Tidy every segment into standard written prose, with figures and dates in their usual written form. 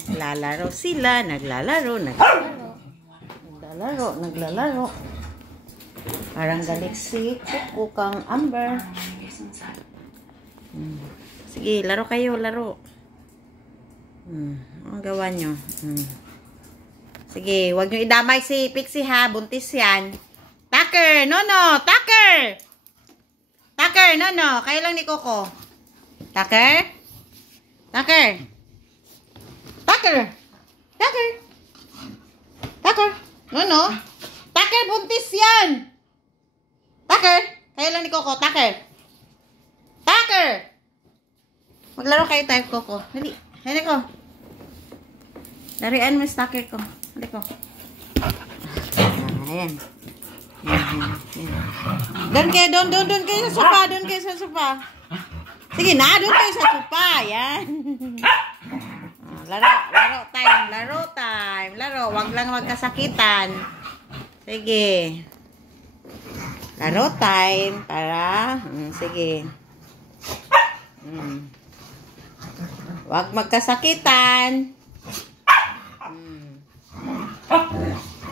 Naglalaro sila, naglalaro. Parang galit si Kuko kang Amber. Sige, laro kayo, laro. Ang gawa nyo. Sige, wag nyo idamay si Pixie ha, buntis yan. Tucker, no, Tucker! Tucker, no, kayo lang ni Coco. Tucker? No. Tucker, buntis yan. Tucker, kayo lang ni Coco. Tucker. Maglaro kayo tayo, Coco. Dali ko. Larian mo sa Tucker ko. Dali ko. Ayan. Doon kayo sa sofa. Sige na, doon kayo sa sofa. Ayan. Laro time. Wag lang magkasakitan. Sige. Laro time para sige. Wag magkasakitan.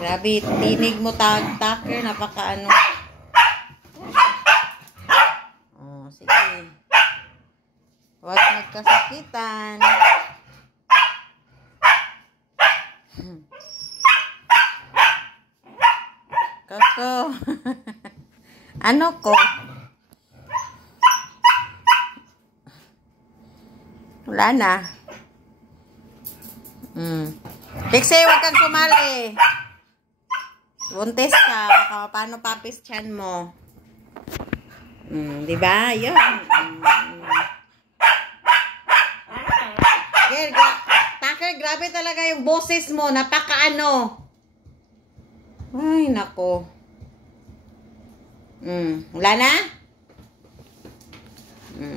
Grabe, tinig mo Tucker, napakaano. Sige. Wag magkasakitan. Coco. Ano ko? Wala na. Pixie, wag kang sumali. Buntis ka. Baka paano papis tiyan mo. Diba? Yun. Tucker, grabe talaga yung boses mo. Napakaano. Ay, nako. Wala na?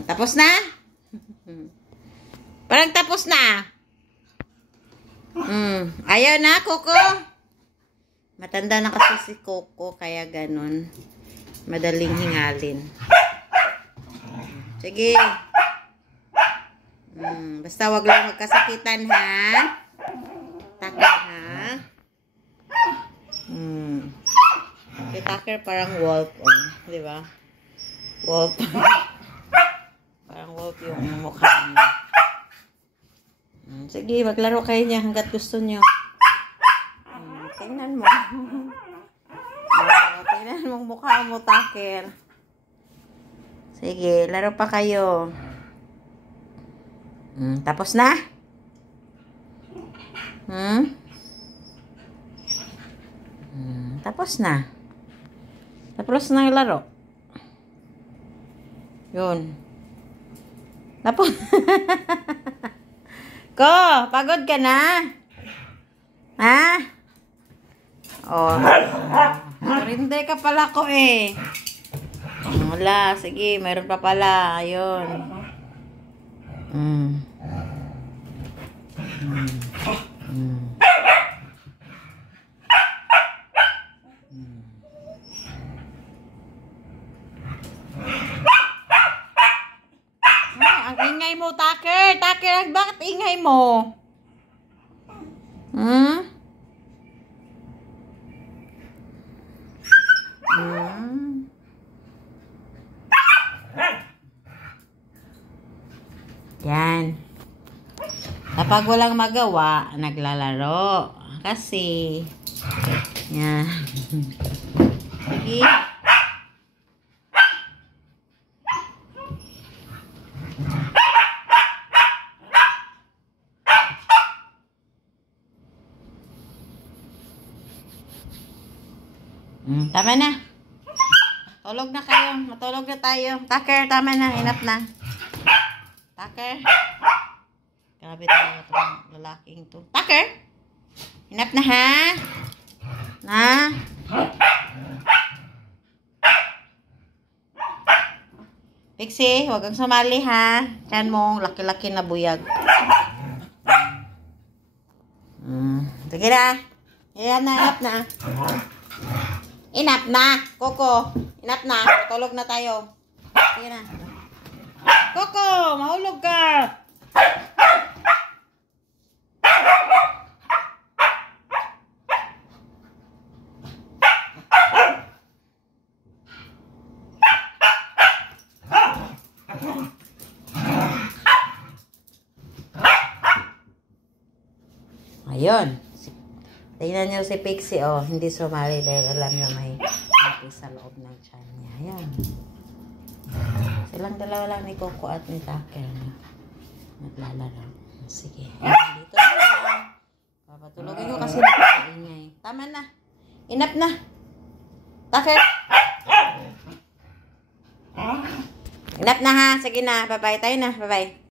Tapos na? Parang tapos na. Ayaw na, Coco? Matanda na kasi si Coco, kaya ganun. Madaling hingalin. Sige. Basta wag lang magkasakitan, ha? Tucker, ha? Si Tucker parang wolf, di ba? Wolf. Parang wolf yung mukha niya. Sige, maglaro kayo niya hanggat gusto niyo. Tingnan mo. Tingnan mong mukha mo, Tucker. Sige, laro pa kayo. Tapos na? Tapos na. Tapos na yung laro. Yun. Tapos. Ko, pagod ka na? Ha? Surrender ka pala ko eh. Wala, sige, mayroon pa pala. Ayun. Ang ingay mo, Tucker. Tucker, bakit ingay mo? Yan. Kapag walang magawa, naglalaro. Kasi, yan. Sige. Tama na. Tulog na kayo. Matulog na tayo. Tucker, tama na. Enough na. Tucker. Grabe talaga itong lalaking to. Tucker. Enough na, ha? Na? Pixie, huwag kang sumali, ha? Tiyan mo, laki-laki na buyag. Sige na. Ayan na, enough na. Enough na, Coco. Enough na. Tulog na tayo. Sige na. Coco, mahulog ka. Ayun. Tingnan nyo si Pixie, oh. Hindi sumali dahil alam nyo may lapis sa loob ng tiyan niya. Ayan. Silang dalawa lang ni Coco at ni Tucker. Naglalaro. Sige. Ayan, dito na. Papatulogin ko kasi nakakaingay. Tama na. Enough na. Tucker. Enough na ha. Sige na. Bye-bye. Tayo na. Bye-bye.